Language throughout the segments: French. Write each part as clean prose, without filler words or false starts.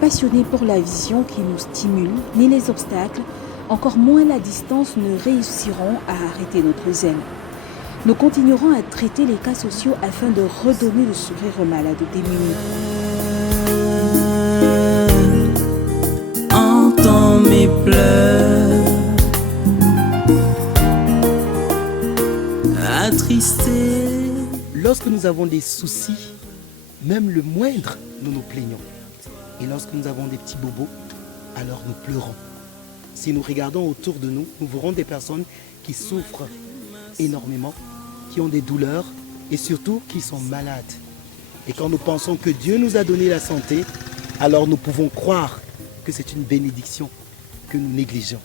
passionnés pour la vision qui nous stimule, ni les obstacles, encore moins la distance, ne réussiront à arrêter notre zèle. Nous continuerons à traiter les cas sociaux afin de redonner le sourire aux malades démunis. Entends mes pleurs, attristés. Lorsque nous avons des soucis, même le moindre, nous nous plaignons. Et lorsque nous avons des petits bobos, alors nous pleurons. Si nous regardons autour de nous, nous verrons des personnes qui souffrent énormément, qui ont des douleurs et surtout qui sont malades. Et quand nous pensons que Dieu nous a donné la santé, alors nous pouvons croire que c'est une bénédiction que nous négligeons.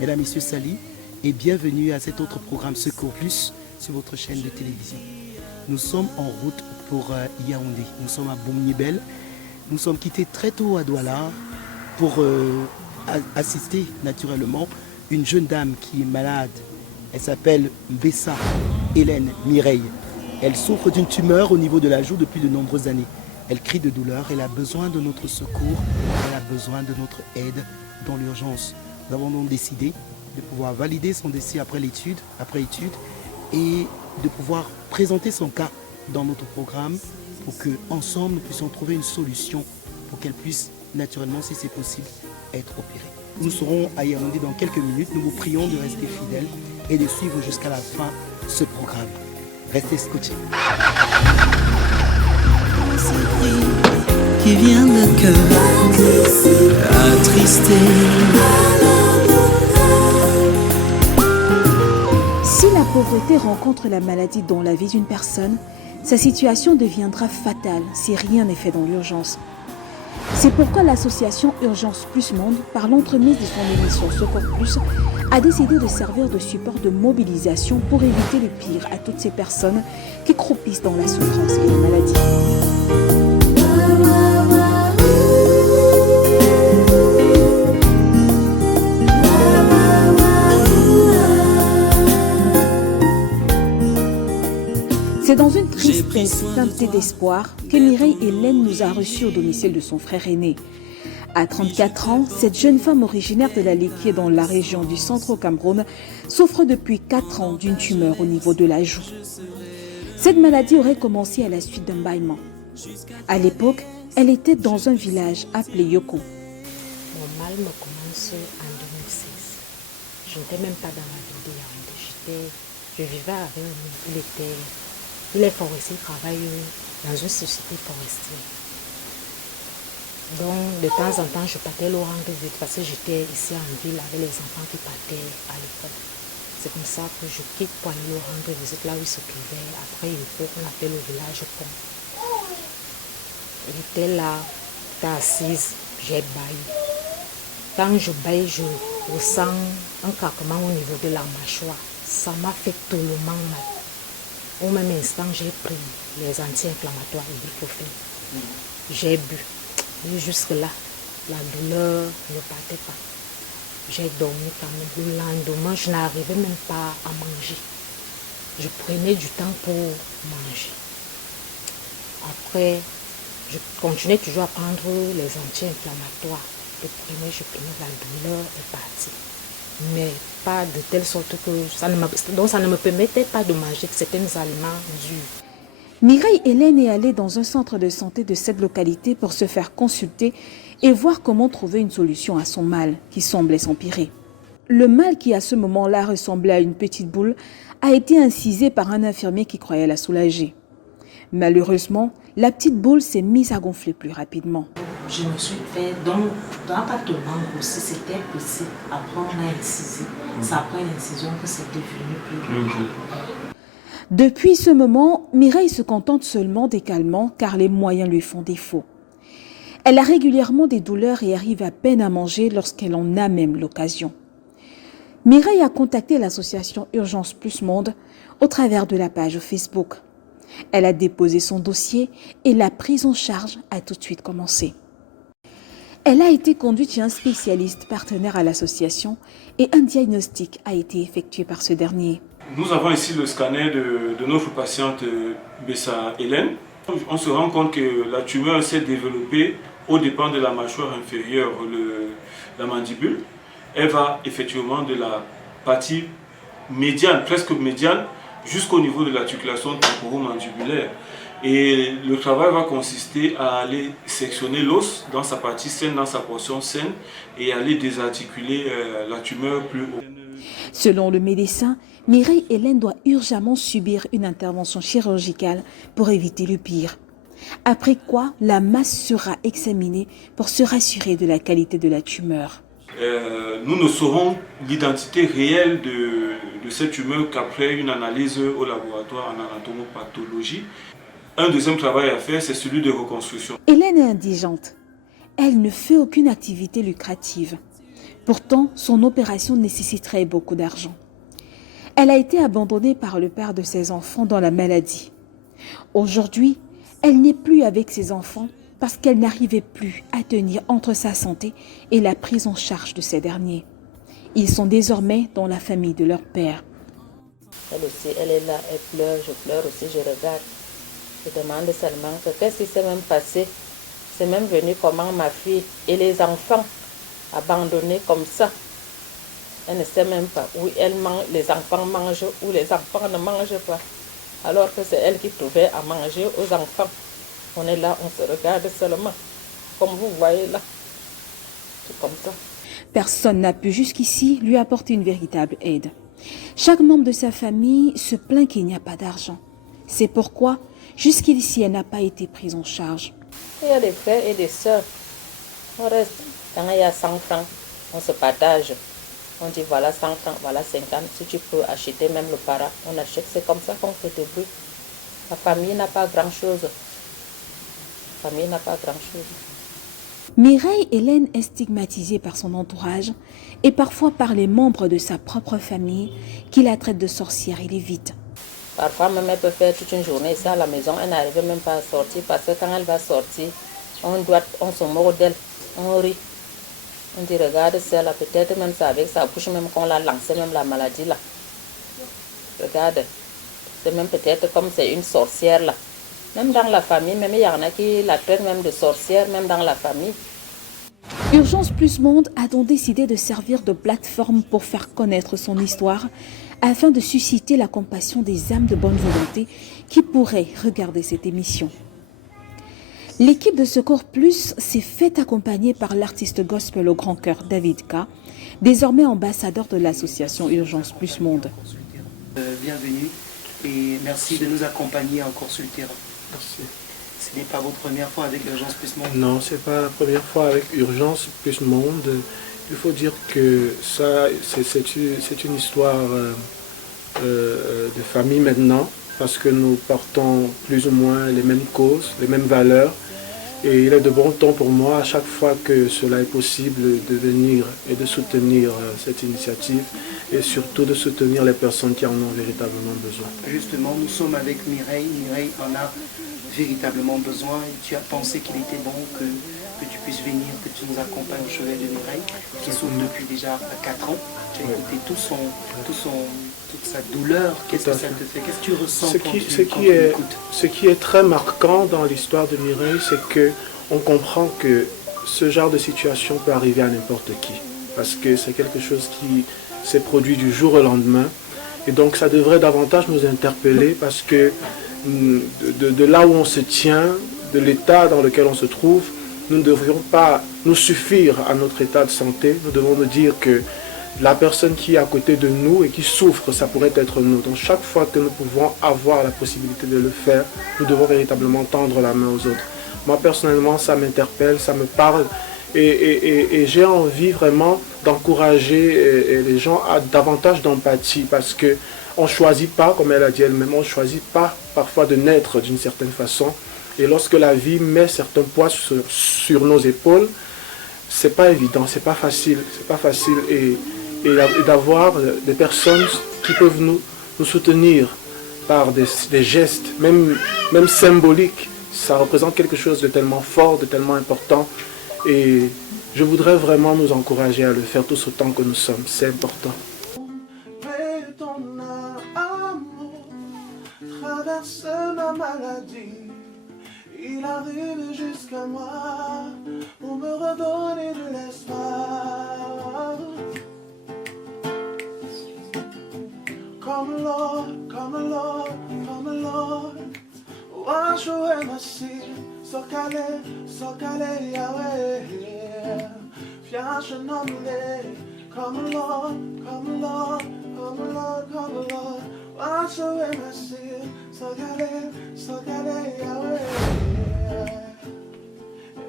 Mesdames, Messieurs, salut et bienvenue à cet autre programme Secours Plus sur votre chaîne de télévision. Nous sommes en route pour Yaoundé. Nous sommes à Boumnibel. Nous sommes quittés très tôt à Douala pour assister naturellement une jeune dame qui est malade. Elle s'appelle Mbessa Hélène Mireille. Elle souffre d'une tumeur au niveau de la joue depuis de nombreuses années. Elle crie de douleur, elle a besoin de notre secours, elle a besoin de notre aide dans l'urgence. Nous avons donc décidé de pouvoir valider son dossier après étude, et de pouvoir présenter son cas dans notre programme pour qu'ensemble nous puissions trouver une solution pour qu'elle puisse naturellement, si c'est possible, être opérée. Nous serons à Yaoundé dans quelques minutes. Nous vous prions de rester fidèles et de suivre jusqu'à la fin ce programme. Restez scotchés. Qui vient de cœur attristé. Si la pauvreté rencontre la maladie dans la vie d'une personne, sa situation deviendra fatale si rien n'est fait dans l'urgence. C'est pourquoi l'association Urgence Plus Monde, par l'entremise de son émission Secours Plus, a décidé de servir de support de mobilisation pour éviter le pire à toutes ces personnes qui croupissent dans la souffrance et la maladie. C'est dans une tristesse teintée d'espoir que Mireille Hélène nous a reçus au domicile de son frère aîné. À 34 ans, cette jeune femme originaire de la Liquier dans la région du centre au Cameroun souffre depuis 4 ans d'une tumeur au niveau de la joue. Cette maladie aurait commencé à la suite d'un bâillement. À l'époque, elle était dans un village appelé Yoko. Mon mal me commence en 2016. Je n'étais même pas dans la ville de Yaoundé. Je vivais avec lui. Il est forestier, il travaille dans une société forestière. Donc, de temps en temps, je partais le rendre visite parce que j'étais ici en ville avec les enfants qui partaient à l'école. C'est comme ça que je quitte pour aller le rendre visite là où il se trouvait. Après, il faut qu'on appelle au village Pont. Il était là, j'étais assise, j'ai baillé. Quand je baille, je ressens un craquement au niveau de la mâchoire. Ça m'a fait tellement mal. Au même instant, j'ai pris les anti-inflammatoires et l'ibuprofène. J'ai bu. Et jusque-là, la douleur ne partait pas. J'ai dormi quand même. Le lendemain, je n'arrivais même pas à manger. Je prenais du temps pour manger. Après, je continuais toujours à prendre les anti-inflammatoires. Je prenais, la douleur est partie. Mais pas de telle sorte que ça ne me permettait pas de manger certains aliments durs. Mireille Hélène est allée dans un centre de santé de cette localité pour se faire consulter et voir comment trouver une solution à son mal qui semblait s'empirer. Le mal qui à ce moment-là ressemblait à une petite boule a été incisé par un infirmier qui croyait la soulager. Malheureusement, la petite boule s'est mise à gonfler plus rapidement. Je me suis fait, donc, dans pas tellement grossi, c'était petit. Après, on a incisé. C'est après l'incision que c'est devenu plus gros. Depuis ce moment, Mireille se contente seulement des calmants car les moyens lui font défaut. Elle a régulièrement des douleurs et arrive à peine à manger lorsqu'elle en a même l'occasion. Mireille a contacté l'association Urgence Plus Monde au travers de la page Facebook. Elle a déposé son dossier et la prise en charge a tout de suite commencé. Elle a été conduite chez un spécialiste partenaire à l'association et un diagnostic a été effectué par ce dernier. Nous avons ici le scanner de notre patiente Mbessa Hélène. On se rend compte que la tumeur s'est développée au dépend de la mâchoire inférieure, la mandibule. Elle va effectivement de la partie médiane, presque médiane, jusqu'au niveau de l'articulation temporomandibulaire. Et le travail va consister à aller sectionner l'os dans sa partie saine, dans sa portion saine, et aller désarticuler la tumeur plus haut. Selon le médecin, Mireille Hélène doit urgemment subir une intervention chirurgicale pour éviter le pire. Après quoi, la masse sera examinée pour se rassurer de la qualité de la tumeur. Nous ne saurons l'identité réelle de cette tumeur qu'après une analyse au laboratoire en anatomopathologie. Un deuxième travail à faire, c'est celui de reconstruction. Hélène est indigente. Elle ne fait aucune activité lucrative. Pourtant, son opération nécessiterait beaucoup d'argent. Elle a été abandonnée par le père de ses enfants dans la maladie. Aujourd'hui, elle n'est plus avec ses enfants parce qu'elle n'arrivait plus à tenir entre sa santé et la prise en charge de ces derniers. Ils sont désormais dans la famille de leur père. Elle aussi, elle est là, elle pleure, je pleure aussi, je regarde. Je demande seulement que qu'est-ce qui s'est même passé. C'est même venu comment ma fille et les enfants abandonnés comme ça. Elle ne sait même pas où les enfants mangent ou les enfants ne mangent pas. Alors que c'est elle qui trouvait à manger aux enfants. On est là, on se regarde seulement. Comme vous voyez là. C'est comme ça. Personne n'a pu jusqu'ici lui apporter une véritable aide. Chaque membre de sa famille se plaint qu'il n'y a pas d'argent. C'est pourquoi, jusqu'ici, elle n'a pas été prise en charge. Il y a des frères et des sœurs. On reste. Quand il y a 100 francs, on se partage. On dit voilà 100 francs, voilà 50. Si tu peux acheter même le para, on achète. C'est comme ça qu'on se débrouille. La famille n'a pas grand-chose. La famille n'a pas grand-chose. Mireille Hélène est stigmatisée par son entourage et parfois par les membres de sa propre famille qui la traitent de sorcière et l'évitent. Parfois même elle peut faire toute une journée ici à la maison, elle n'arrive même pas à sortir parce que quand elle va sortir, on se moque d'elle, on rit. On dit regarde celle-là, peut-être même ça avec sa bouche même qu'on l'a lancé même la maladie là. Regarde, c'est même peut-être comme c'est une sorcière là. Même dans la famille, même il y en a qui la traitent même de sorcière, même dans la famille. Urgence Plus Monde a donc décidé de servir de plateforme pour faire connaître son histoire afin de susciter la compassion des âmes de bonne volonté qui pourraient regarder cette émission. L'équipe de Secours Plus s'est fait accompagner par l'artiste gospel au grand cœur David K, désormais ambassadeur de l'association Urgence Plus Monde. Bienvenue et merci de nous accompagner encore sur le terrain. Merci. Ce n'est pas votre première fois avec l'Urgence Plus Monde. Non, c'est pas la première fois avec Urgence Plus Monde. Il faut dire que ça, c'est une histoire de famille maintenant, parce que nous portons plus ou moins les mêmes causes, les mêmes valeurs. Et il est de bon ton pour moi, à chaque fois que cela est possible, de venir et de soutenir cette initiative et surtout de soutenir les personnes qui en ont véritablement besoin. Justement, nous sommes avec Mireille. Mireille en a véritablement besoin et tu as pensé qu'il était bon que tu puisses venir, que tu nous accompagnes au chevet de Mireille, qui souffre depuis déjà 4 ans. Tu as écouté toute sa douleur. Qu'est-ce que ça te fait? Qu'est-ce que tu ressens quand tu l'écoutes? Ce qui est très marquant dans l'histoire de Mireille, c'est qu'on comprend que ce genre de situation peut arriver à n'importe qui. Parce que c'est quelque chose qui s'est produit du jour au lendemain. Et donc ça devrait davantage nous interpeller parce que de là où on se tient, de l'état dans lequel on se trouve, nous ne devrions pas nous suffire à notre état de santé. Nous devons nous dire que la personne qui est à côté de nous et qui souffre, ça pourrait être nous. Donc chaque fois que nous pouvons avoir la possibilité de le faire, nous devons véritablement tendre la main aux autres. Moi personnellement, ça m'interpelle, ça me parle et j'ai envie vraiment d'encourager les gens à davantage d'empathie parce que on ne choisit pas, comme elle a dit elle-même, on ne choisit pas parfois de naître d'une certaine façon. Et lorsque la vie met certains poids sur nos épaules, c'est pas évident, c'est pas facile. Et d'avoir des personnes qui peuvent nous soutenir par des gestes, même symboliques, ça représente quelque chose de tellement fort, de tellement important. Et je voudrais vraiment nous encourager à le faire tous autant que nous sommes, c'est important. Traverse ma maladie, il arrive jusqu'à moi pour me redonner de l'espoir. Come Lord, come Lord, come Lord, wash away my sin. Sokale Yahweh, fiache nomle. Come Lord, come Lord, come Lord, come Lord, wash away my sin. Sokale Yahweh,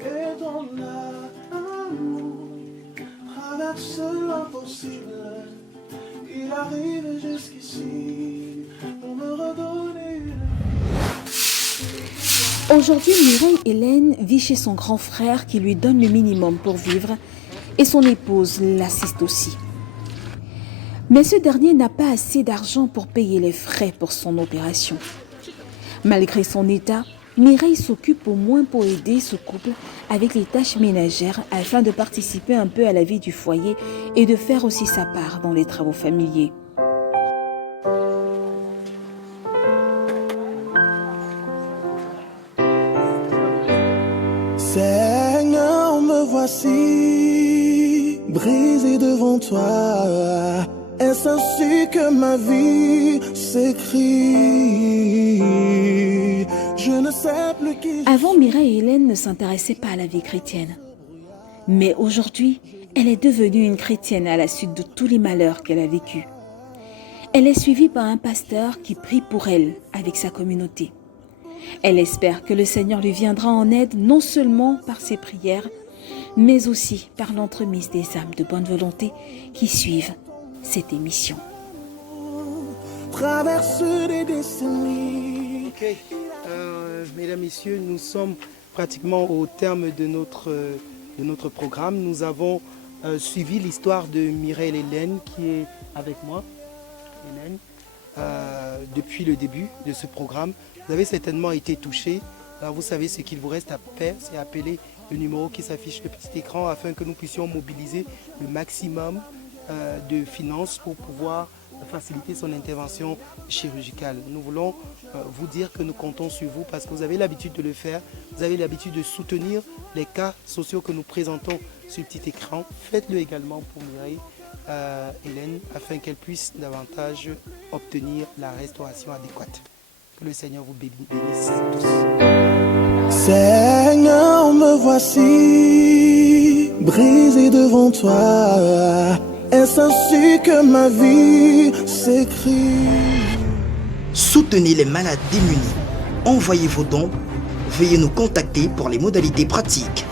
et ton amour traverse l'impossible. Il arrive jusqu'ici pour me redonner. Aujourd'hui, Mireille Hélène vit chez son grand frère qui lui donne le minimum pour vivre et son épouse l'assiste aussi. Mais ce dernier n'a pas assez d'argent pour payer les frais pour son opération. Malgré son état, Mireille s'occupe au moins pour aider ce couple avec les tâches ménagères afin de participer un peu à la vie du foyer et de faire aussi sa part dans les travaux familiers. Seigneur, me voici brisé devant toi. Est-ce ainsi que ma vie s'écrit? Je ne sais plus qui. Avant, Mireille Hélène ne s'intéressait pas à la vie chrétienne. Mais aujourd'hui, elle est devenue une chrétienne à la suite de tous les malheurs qu'elle a vécus. Elle est suivie par un pasteur qui prie pour elle avec sa communauté. Elle espère que le Seigneur lui viendra en aide non seulement par ses prières, mais aussi par l'entremise des âmes de bonne volonté qui suivent cette émission. Traverse des décennies. Ok, mesdames, messieurs, nous sommes pratiquement au terme de notre programme. Nous avons suivi l'histoire de Mireille Hélène qui est avec moi. Hélène, depuis le début de ce programme. Vous avez certainement été touché. Alors vous savez ce qu'il vous reste à faire, c'est appeler le numéro qui s'affiche sur le petit écran afin que nous puissions mobiliser le maximum de finances pour pouvoir faciliter son intervention chirurgicale. Nous voulons vous dire que nous comptons sur vous parce que vous avez l'habitude de le faire. Vous avez l'habitude de soutenir les cas sociaux que nous présentons sur le petit écran. Faites-le également pour Mireille Hélène afin qu'elle puisse davantage obtenir la restauration adéquate. Que le Seigneur vous bénisse tous. Seigneur, me voici brisé devant toi. Est-ce ainsi que ma vie s'écrit? Soutenez les malades démunis. Envoyez vos dons. Veuillez nous contacter pour les modalités pratiques.